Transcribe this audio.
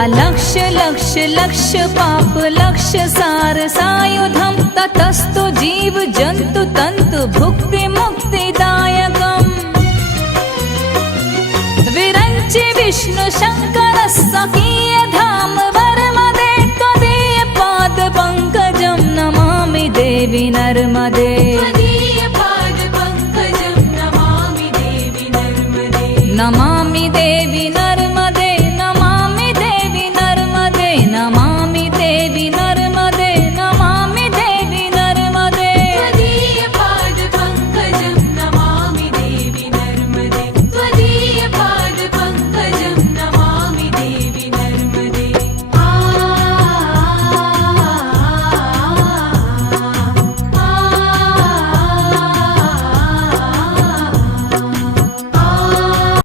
अलक्ष लक्ष लक्ष पाप लक्ष सार सायुधम ततस्तु जीव जंतु तंतु भुक्ति मुक्तिदायकम् विरंचि विष्णु शंकर सकीय धाम वर्मदे त्वदीय पाद पंकजं नमामि देवी नर्मदे नमामि देवी